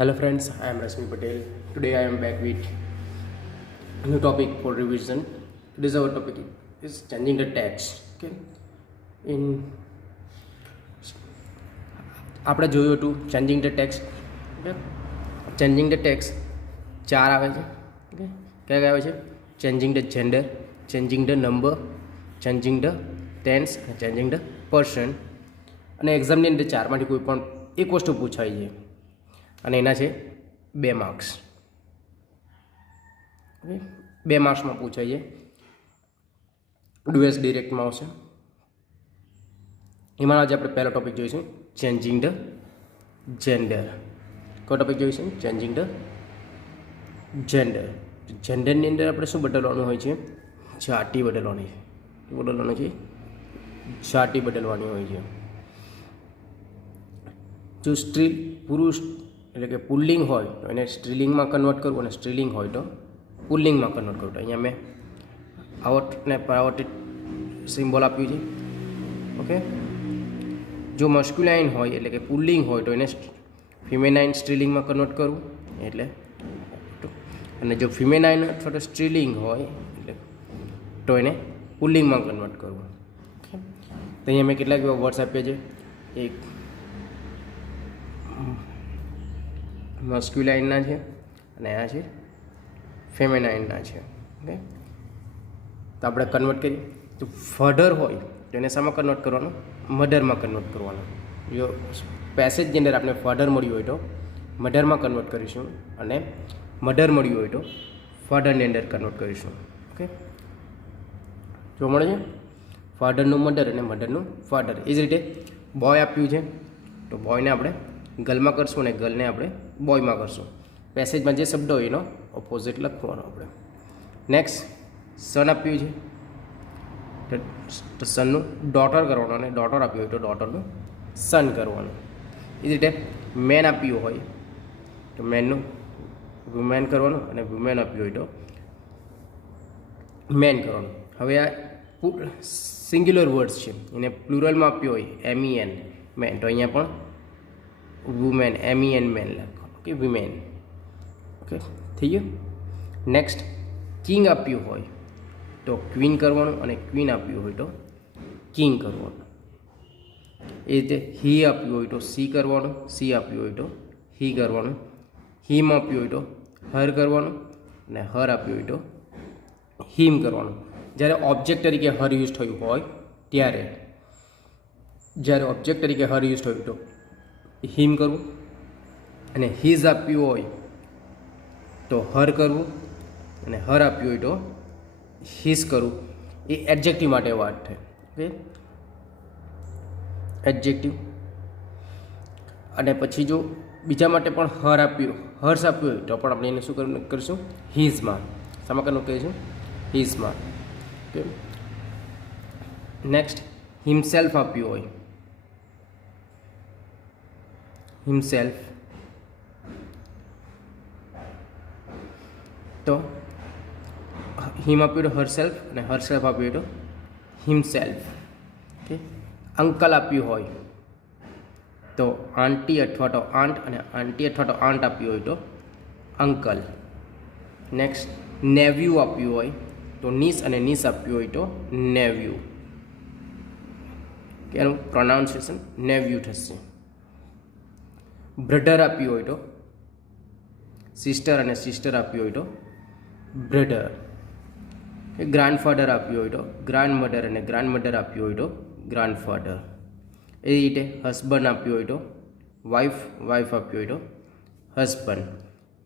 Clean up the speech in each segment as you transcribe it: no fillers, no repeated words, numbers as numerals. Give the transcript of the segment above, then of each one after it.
Hello friends, I am Rashmi Patel. Today I am back with a new topic for revision. Today's our topic is changing the text. Okay. In આપણે જોયું હતું changing the text. Okay, changing the text ચાર આવે છે. Okay, કયા કયા આવે છે? Changing the gender, changing the number, changing the tense, changing the person. અને એક્ઝામની અંદર ચારમાંથી કોઈ પણ એક વસ્તુ પૂછાય છે અને એના છે 2 માર્ક્સ. ઓકે, 2 માર્ક્સમાં પૂછાય છે. ડુએસ ડિરેક્ટમાં આવશે. એમાં આજે આપણે પહેલો ટોપિક જોઈશું ચેન્જિંગ ધ જેન્ડર. કયો ટોપિક જોઈશું? Changing the gender. જેન્ડરની અંદર આપણે શું બદલવાનું હોય છે? જાતિ બદલવાની છે. શું બદલવાનું છે? જાતિ બદલવાની હોય છે. જો સ્ત્રી પુરુષ એટલે કે પુલ્લિંગ હોય તો એને સ્ત્રીલિંગમાં કન્વર્ટ કરવું અને સ્ત્રીલિંગ હોય તો પુલ્લિંગમાં કન્વર્ટ કરવું. અહીંયા મેં આવર્તને પરાવર્તિત સિમ્બોલ આપ્યું છે. ઓકે, જો મસ્ક્યુલાઇન હોય એટલે કે પુલ્લિંગ હોય તો એને ફિમેનાઇન સ્ત્રીલિંગમાં કન્વર્ટ કરવું એટલે, અને જો ફિમેનાઇન અથવા તો સ્ત્રીલિંગ હોય એટલે તો એને પુલ્લિંગમાં કન્વર્ટ કરવું. ઓકે, તો અહીંયા મેં કેટલાક એવા વર્ડ્સ આપ્યા છે. એક મસ્ક્યુલાઇનના છે અને આ છે ફેમેનાઇનના છે. ઓકે, તો આપણે કન્વર્ટ કરીએ તો ફાધર હોય તો એને શામાં કન્વર્ટ કરવાનું? મધરમાં કન્વર્ટ કરવાનું. જો પેસેજની અંદર આપણે ફાધર મળ્યું હોય તો મધરમાં કન્વર્ટ કરીશું અને મધર મળ્યું હોય તો ફાધરની અંદર કન્વર્ટ કરીશું. ઓકે, જો મળે છે ફાધરનું મધર અને મધરનું ફાધર. એ જ રીતે બોય આપ્યું છે તો બોયને આપણે ગર્લમાં કરશું અને ગર્લને આપણે બોયમાં કરશું. પેસેજમાં જે શબ્દ હોય એનો ઓપોઝિટ લખવાનો આપણે. નેક્સ્ટ સન આપ્યું છે તો સનનું ડોટર કરવાનું અને ડોટર આપ્યું હોય તો ડોટરનું સન કરવાનું. એ જ રીતે મેન આપ્યું હોય તો મેનનું વુમેન કરવાનું અને વુમેન આપ્યું હોય તો મેન કરવાનું. હવે આ સિંગ્યુલર વર્ડ્સ છે એને પ્લુરલમાં આપ્યું હોય MEN મેન તો અહીંયા પણ વુમેન MEN મેન લખો. Okay, woman. ઓકે, થઈ ગયું. નેક્સ્ટ કિંગ આપ્યું હોય તો ક્વીન કરવાનું અને ક્વીન આપ્યું હોય તો કિંગ કરવાનું. એ રીતે હી આપ્યું હોય તો સી કરવાનું, સી આપ્યું હોય તો હી કરવાનું, હિમ આપ્યું હોય તો હર કરવાનું અને હર આપ્યું હોય તો હિમ કરવાનું. જ્યારે ઓબ્જેક્ટ તરીકે હર યુઝ થયું હોય ત્યારે, જ્યારે ઓબ્જેક્ટ તરીકે હર યુઝ થયું તો હિમ કરવું અને હિઝ આપ્યું હોય તો હર કરવું અને હર આપ્યું હોય તો હિઝ કરવું. એ એડજેક્ટિવ માટે વાત થાય. Okay, adjective. અને પછી જો બીજા માટે પણ હર્ષ આપ્યું હોય તો પણ આપણે એને શું કરીશું? હિઝમાં. શામાં કન્વર્ટ કરીશું? હિઝમાં. ઓકે, નેક્સ્ટ હિમસેલ્ફ આપ્યું હોય હિમસેલ્ફ તો હિમ આપ્યું તો હરસેલ્ફ અને હરસેલ્ફ આપ્યું તો હિમસેલ્ફ. ઓકે, અંકલ આપ્યું હોય તો આંટી અથવા તો આંટ અને આંટી અથવા તો આંટ આપ્યું હોય તો અંકલ. નેક્સ્ટ નેવ્યુ આપ્યું હોય તો નીસ અને નીસ આપ્યું હોય તો નેવ્યુ. એનું પ્રોનાઉન્સિએશન નેવ્યુ થશે. બ્રધર આપ્યું હોય તો સિસ્ટર અને સિસ્ટર આપ્યું હોય તો બ્રધર. ગ્રાન્ડફાધર આપ્યું હોય તો ગ્રાન્ડમધર અને ગ્રાન્ડમધર આપ્યું હોય તો ગ્રાન્ડફાધર. એ રીતે હસબન્ડ આપ્યું હોય તો વાઇફ, વાઇફ આપ્યું હોય તો હસબન્ડ.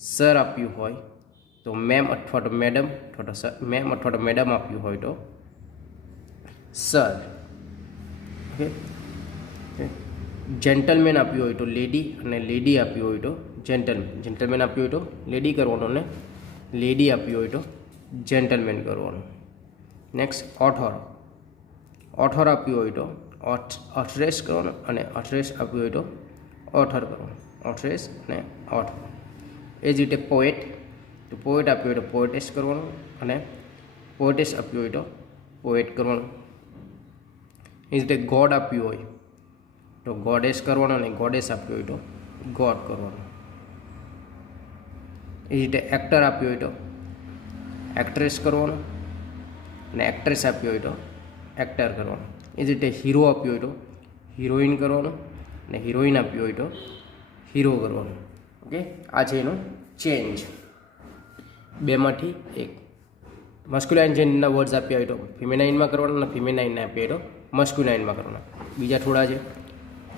સર આપ્યું હોય તો મેમ અથવા તો મેડમ અથવા તો મેમ અથવા તો મેડમ આપ્યું હોય તો સર. ઓકે, જેન્ટલમેન આપ્યું હોય તો લેડી અને લેડી આપ્યું હોય તો જેન્ટલમેન. જેન્ટલમેન આપ્યું હોય તો લેડી કરવાનું અને લેડી આપ્યું હોય તો જેન્ટલમેન કરવાનું. Next author. ઓથર આપ્યું હોય તો ઓથરેસ કરવાનું અને ઓથરેસ આપ્યું હોય તો ઓથર કરવાનું. ઓથરેસ અને ઓથર. એ જ રીતે પોએટ. તો પોએટ આપ્યું હોય તો પોએટેસ કરવાનું અને પોએટેસ આપ્યું હોય તો પોએટ કરવાનું. એ જ રીતે ગોડ આપ્યું હોય તો ગોડેસ કરવાનો અને ગોડેસ આપ્યું હોય તો ગોડ કરવાનું. એ રીતે એક્ટર આપ્યું હોય તો એક્ટ્રેસ કરવાનું, અને એક્ટ્રેસ આપ્યું હોય તો એક્ટર કરવાનું. એ જ રીતે હીરો આપ્યું હોય તો હિરોઈન કરવાનું, અને હિરોઈન આપ્યું હોય તો હીરો કરવાનું. ઓકે, આ છે એનો ચેન્જ. બેમાંથી એક. મસ્ક્યુલાઇન જેન્ડરના વર્ડ્સ આપ્યા હોય તો ફિમેનાઇનમાં કરવાના, અને ફિમેનાઇનને આપ્યા હોય તો મસ્ક્યુલાઇનમાં કરવાના. બીજા થોડા છે.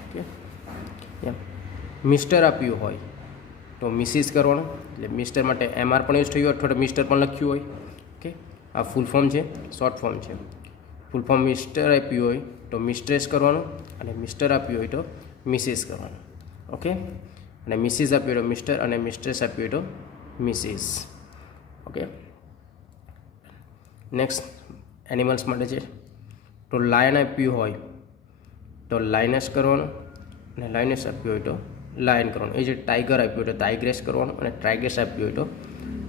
ઓકે, મિસ્ટર આપ્યું હોય તો મિસિસ કરવાનું, એટલે મિસ્ટર માટે MR પણ યુઝ થયું હોય અથવા તો મિસ્ટર પણ લખ્યું હોય. ઓકે, આ ફૂલ ફોર્મ છે, શોર્ટ ફોર્મ છે. ફૂલ ફોર્મ મિસ્ટર આપ્યું હોય તો મિસ્ટ્રેસ કરવાનું, અને મિસ્ટર આપ્યું હોય તો મિસિસ કરવાનું. ઓકે, અને મિસિસ આપ્યું હોય તો મિસ્ટર, અને મિસ્ટ્રેસ આપ્યું હોય તો મિસિસ. ઓકે, નેક્સ્ટ એનિમલ્સ માટે છે. તો લાયન આપ્યું હોય તો લાયનસ કરવાનું, અને લાયનસ આપ્યું હોય તો લાયન કરવાનું. એ જે ટાઈગર આપ્યું હોય તો ટાઈગ્રેસ કરવાનું, અને ટાઈગ્રેસ આપ્યું હોય તો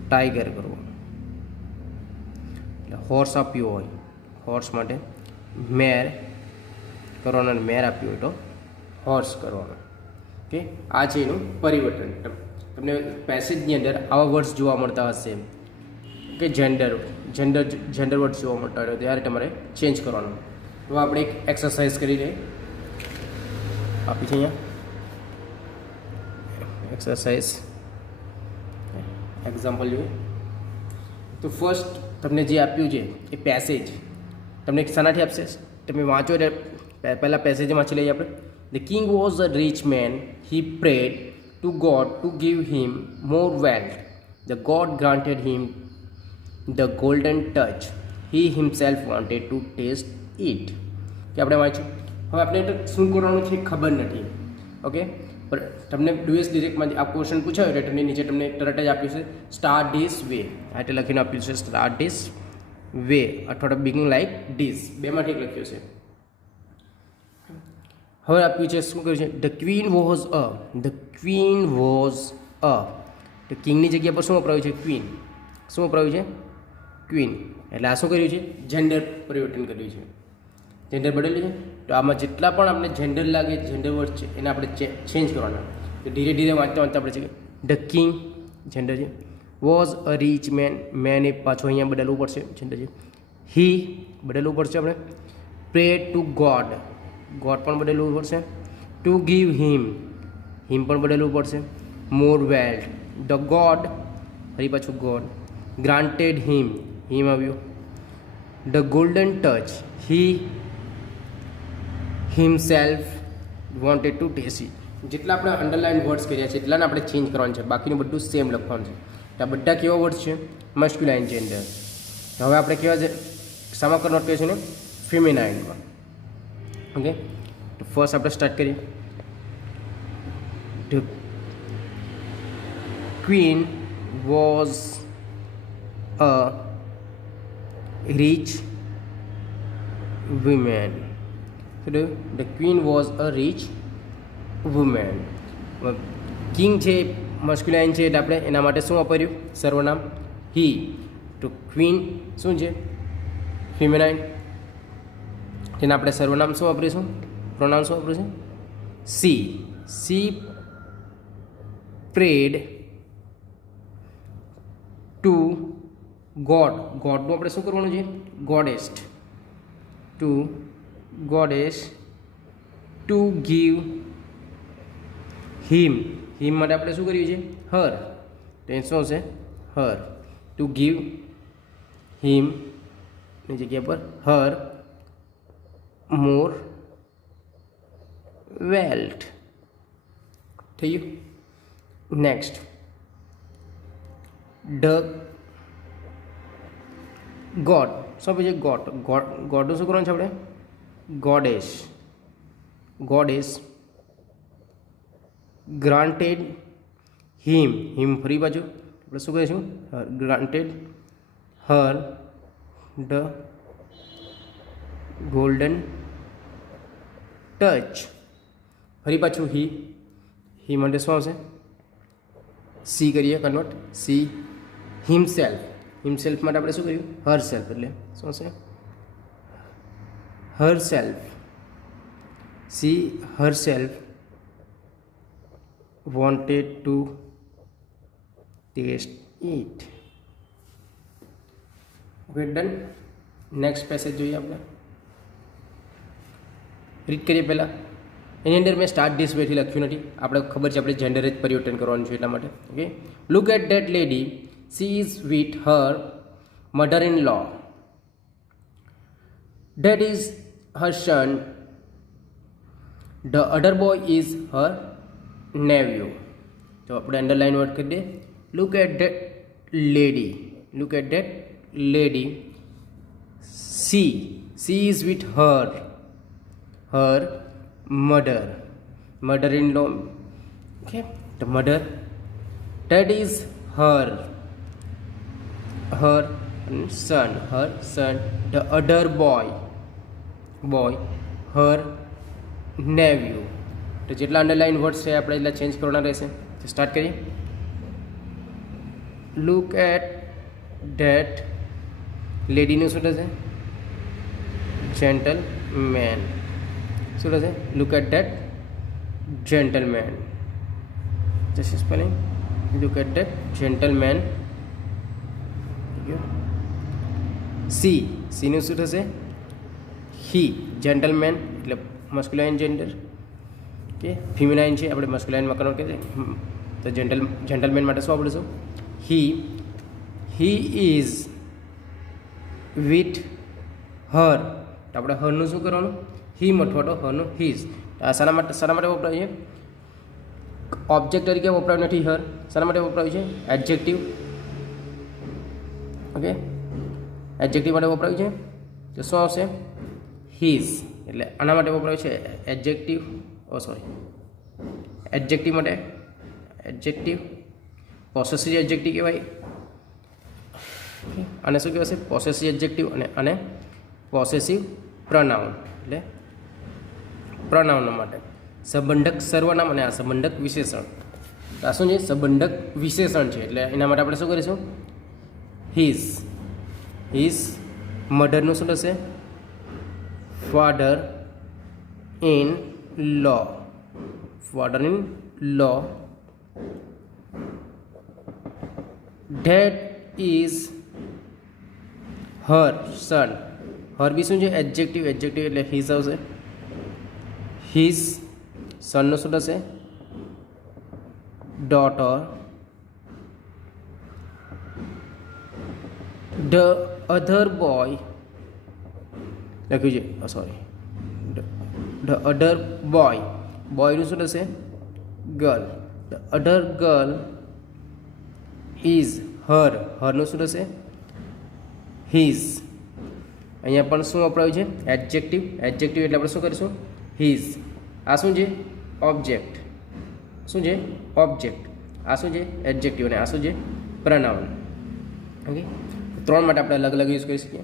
ટાઈગર કરવાનું. એટલે હોર્સ આપ્યું હોય, હોર્સ માટે મેર કરવાનું, અને મેર આપ્યું હોય તો હોર્સ કરવાનું. ઓકે, આ છે એનું પરિવર્તન. તમને પેસેજની અંદર આવા વર્ડ્સ જોવા મળતા હશે કે જેન્ડર વર્ડ્સ જોવા મળતા હોય ત્યારે તમારે ચેન્જ કરવાનું. તો આપણે એક એક્સરસાઇઝ કરી લઈએ, આપી છે અહીંયા એક્સરસાઇઝ એક્ઝામ્પલ જોઈએ. તો ફર્સ્ટ તમને જે આપ્યું છે એ પેસેજ તમને શાનાથી આપશે, તમે વાંચો એટલે પહેલાં પેસેજ વાંચી લઈએ આપણે. The king was a rich man, he prayed to God to give him more wealth. The god granted him the golden touch, he himself wanted to test it. કે આપણે વાંચ્યું. હવે આપણે શું કરવાનું છે ખબર નથી. ઓકે, પણ તમને ડુએસ ડિરેક્ટમાંથી આ ક્વેશ્ચન પૂછાયો એટલે તમને નીચે તમને તરત જ આપ્યું છે સ્ટાર્ટ ધીસ વે. આ એટલે લખીને આપ્યું છે સ્ટાર્ટ ધીસ વે, અથવા તો બિગિંગ લાઈક ધીસ, બેમાંથી એક લખ્યું છે. હવે આપ્યું છે શું કર્યું છે, the queen was a, the queen was અ. તો કિંગની જગ્યા પર શું વપરાયું છે, ક્વીન. શું વપરાયું છે, ક્વીન. એટલે આ શું કર્યું છે, જેન્ડર પરિવર્તન કર્યું છે, જેન્ડર બદલ્યું છે. તો આમાં જેટલા પણ આપણે જેન્ડર લાગે, જેન્ડર વર્ડ છે એને આપણે ચેન્જ કરવાના. તો ધીરે ધીરે વાંચતા વાંચતા આપણે છે ધ કિંગ જેન્ડર છે, was a rich man, man એ પાછું અહીંયા બદલવું પડશે, જેન્ડર છે. હી બદલવું પડશે આપણે. પ્રે ટુ ગોડ, ગોડ પણ બદલવું પડશે. ટુ ગીવ હિમ, હિમ પણ બદલવું પડશે. મોર વેલ્થ, ધ ગોડ, ફરી પાછું ગોડ. ગ્રાન્ટેડ હિમ, હિમ આવ્યું. The golden touch, he himself wanted to test it. જેટલા આપણે અંડરલાઇન વર્ડ્સ કર્યા છે એટલાને આપણે ચેન્જ કરવાનું છે, બાકીનું બધું સેમ લખવાનું છે. તો આ બધા કેવા વર્ડ્સ છે, મસ્ક્યુલાઇન જેન્ડર. હવે આપણે કેવા છે, શામાં કન્વર્ટ કરીએ છીએ ને, ફિમેનાઇનમાં. ઓકે, તો ફર્સ્ટ આપણે સ્ટાર્ટ કરીએ. The queen was a rich woman. So the queen was a rich woman. King છે મસ્ક્યુલાઇન છે એટલે આપણે એના માટે શું વાપર્યું, સર્વનામ હી. તો ક્વીન શું છે, ફિમેનાઇન, તેના આપણે સર્વનામ શું વાપરીશું, પ્રોનાઉન શું વાપરીશું, she. She prayed to god, ગોડનું આપણે શું કરવાનું છે, goddess. To goddess to give him, him માટે આપણે શું કર્યું છે, હર. તો એ શું હશે, હર. ટુ ગીવ હિમ ની જગ્યા પર હર મોર વેલ્થ. થઈ ગયું. નેક્સ્ટ ધ ગોડ, શું પછી ગોડ, ગોડનું શું કરવાનું છે આપણે, ગોડેસ. ગોડેસ ગ્રાન્ટેડ હિમ, હિમ ફરી બાજુ આપણે શું કહીશું, granted Har the golden touch. ફરી પાછું હી, હી માટે શું આવશે, સી કરીએ કન્વર્ટ, સી. હિમસેલ્ફ, હિમસેલ્ફ માટે આપણે શું કર્યું, હર સેલ્ફ, એટલે શું હશે, herself. She herself wanted to test it. Okay done. Next passage જોઈએ આપણે. રીડ કરીએ પહેલાં. એની અંદર મેં સ્ટાર્ટ ધીસ વેથી લખ્યું નથી, આપણે ખબર છે આપણે જેન્ડર જ પરિવર્તન કરવાનું છે એટલા માટે. Okay, look at that lady, she is with her mother in law, that is her son, the other boy is her nephew. તો આપણે અંડરલાઇન વર્ડ કરી દઈએ. Look at that lady, look at that lady, she is with her mother in law. Okay, the mother, that is her son, the other boy, her nephew. તો જેટલા underline words છે આપણે એટલા change કરવાના રહેશે. તો સ્ટાર્ટ કરીએ. Look at that લેડીનું શું થશે? જેન્ટલમેન. શું થશે? Look at that gentleman. Just spelling. Look at that gentleman. સીનું શું થશે? હી. જેન્ટલમેન એટલે મસ્ક્યુલાઇન જેન્ડર. ઓકે, ફિમેનાઇન છે, આપણે મસ્ક્યુલાઇનમાં કન્વર્ટ કરીએ. તો જેન્ટલમેન માટે શું આપણે શું? હી ઇઝ વિથ હર. તો આપણે હરનું શું કરવાનું? હિમ અથવા તો હરનું હિઝ. શાના માટે વપરાય છે? ઓબ્જેક્ટ તરીકે વપરાયું નથી હર. શાના માટે વપરાયું છે? એડજેક્ટિવ. ઓકે, એડજેક્ટિવ માટે વપરાયું છે. તો શું આવશે? હિઝ. એટલે આના માટે વપરાયું છે એડજેક્ટિવ. એડજેક્ટિવ માટે એડજેક્ટિવ પોસેસિવ એડજેક્ટિવ કહેવાય. અને શું કહેવાશે? પોસેસિવ એડજેક્ટિવ. અને પોસેસિવ પ્રનાઉન એટલે પ્રનાઉન માટે સંબંધક સર્વનામ અને આ સંબંધક વિશેષણ. આ શું છે? સંબંધક વિશેષણ છે. એટલે એના માટે આપણે શું કરીશું? હિઝ. મધરનું શું થશે? Father in law. That is her son. Her બી શું છે? એડજેક્ટિવ. એટલે હિઝ આવશે. હિઝ. સનનું શું થશે? ડોટર. ધ અધર બોય લખ્યું છે, સોરી, ધ અધર બોયનું શું થશે? Girl. The other girl is હરનું શું થશે? હિઝ. અહીંયા પણ શું વપરાયું છે? એડજેક્ટિવ. એટલે આપણે શું કરીશું? હિઝ. આ શું છે? ઓબ્જેક્ટ. શું છે? ઓબ્જેક્ટ. આ શું છે? એડજેક્ટિવ. અને આ શું છે? પ્રનાઉન. ઓકે, ત્રણ માટે આપણે અલગ યુઝ કરી શકીએ.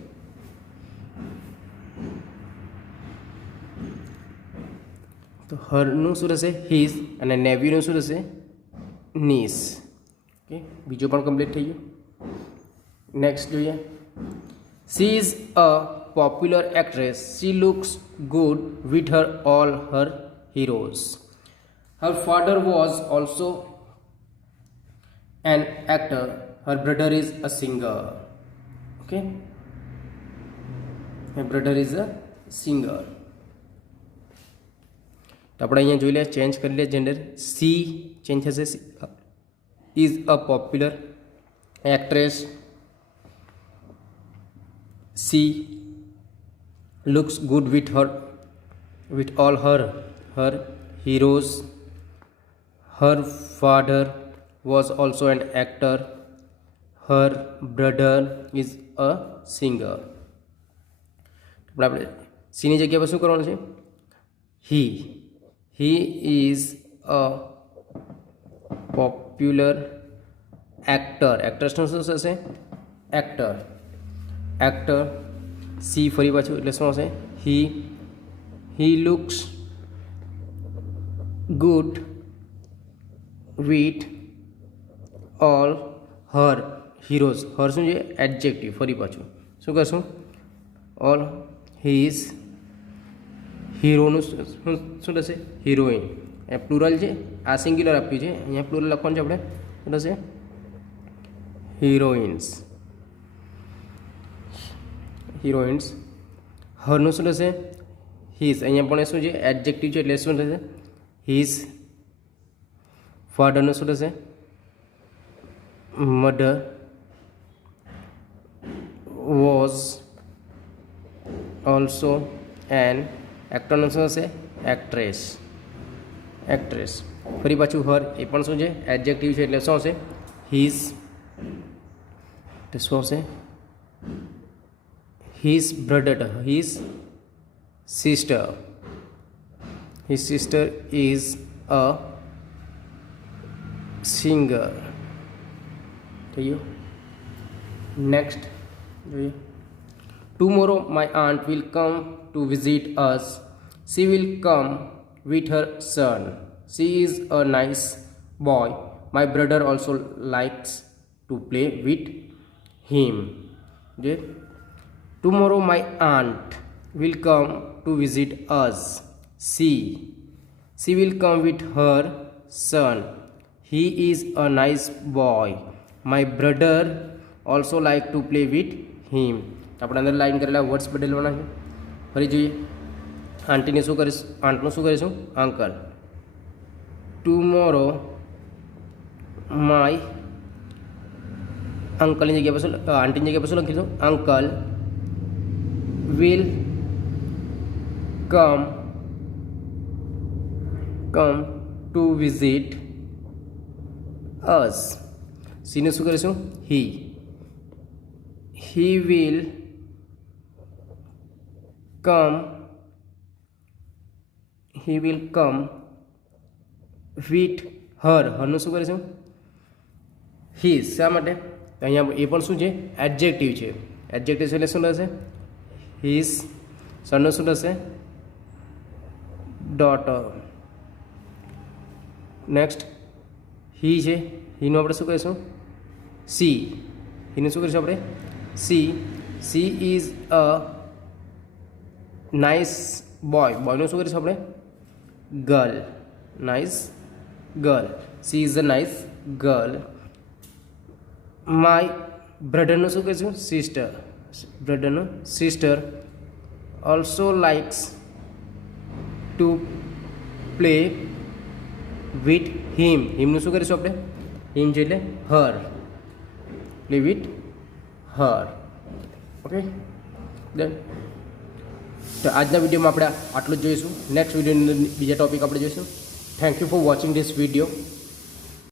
તો હરનું શું થશે? હિઝ. અને નેવ્યુનું શું થશે? નીસ. ઓકે, બીજું પણ કમ્પ્લીટ થઈ ગયું. નેક્સ્ટ જોઈએ. She is a popular actress. She looks good with all her heroes. Her father was also an actor. Her brother is a singer. Okay. Her brother is a singer. તો આપણે અહીંયા જોઈ લે, change કરી લે gender. C change થશે. Is a popular actress. She looks good with all her heroes. Her father was also an actor. Her brother is a singer. આપણે સીની જગ્યા પર શું કરવાનું છે? he is a popular actor. એક્ટર્સનું શું થશે? એક્ટર. સી ફરી પાછું એટલે શું હશે? he looks good with all her heroes. હર શું છે? એડજેક્ટિવ. ફરી પાછું શું કરશું? ઓલ હિઝ હીરોનું શું થશે? હિરોઈન. એ પ્લુરલ છે, આ સિંગ્યુલર આપ્યું છે, અહીંયા પ્લુરલ લખવાનું છે આપણે. શું થશે? હિરોઈન્સ હિરોઈન્સ હરનું શું થશે હિઝ અહીંયા પણ શું છે એડજેક્ટિવ છે એટલે શું થશે હિઝ ફાધરનું શું થશે મધર વોઝ ઓલ્સો એન એક્ટરનું શું હશે એક્ટ્રેસ ફરી પાછું હર એ પણ શું છે એડજેક્ટિવ છે એટલે શું હશે હિઝ શું હશે his brother his sister is a singer થઈ ગયું નેક્સ્ટ જોઈએ tomorrow my aunt will come to visit us she will come with her son she is a nice boy my brother also likes to play with him જે tomorrow my aunt will come to visit us she will come with her son he is a nice boy my brother also like to play with him આપણે અંદર line કરેલા words બદલવાના છે ફરી જોઈએ આંટીને શું કરીશ આંટનું શું કરીશું અંકલ ટુમોરો માય અંકલની જગ્યા પર શું આંટીની જગ્યા પર શું લખીશું uncle will come to visit us સીને શું કરીશું he will come with her હરનું શું કરીશું his શા માટે અહીંયા એ પણ શું છે એડજેક્ટિવ છે એડજેક્ટિવ એટલે શું થશે હિઝ સનનું શું થશે ડોટર નેક્સ્ટ હી છે હીનું આપણે શું કહીશું હીનું શું કરીશું આપણે સી ઇઝ અ નાઇસ બોયનું શું કરીશું આપણે girl she is a nice girl my બ્રધરનું શું કહીશું sister also likes to play with himનું શું કરીશું આપણે હિમ છે એટલે her play with her okay then તો આજના વિડીયોમાં આપણે આટલું જ જોઈશું નેક્સ્ટ વિડીયોની બીજા ટોપિક આપણે જોઈશું thank you for watching this video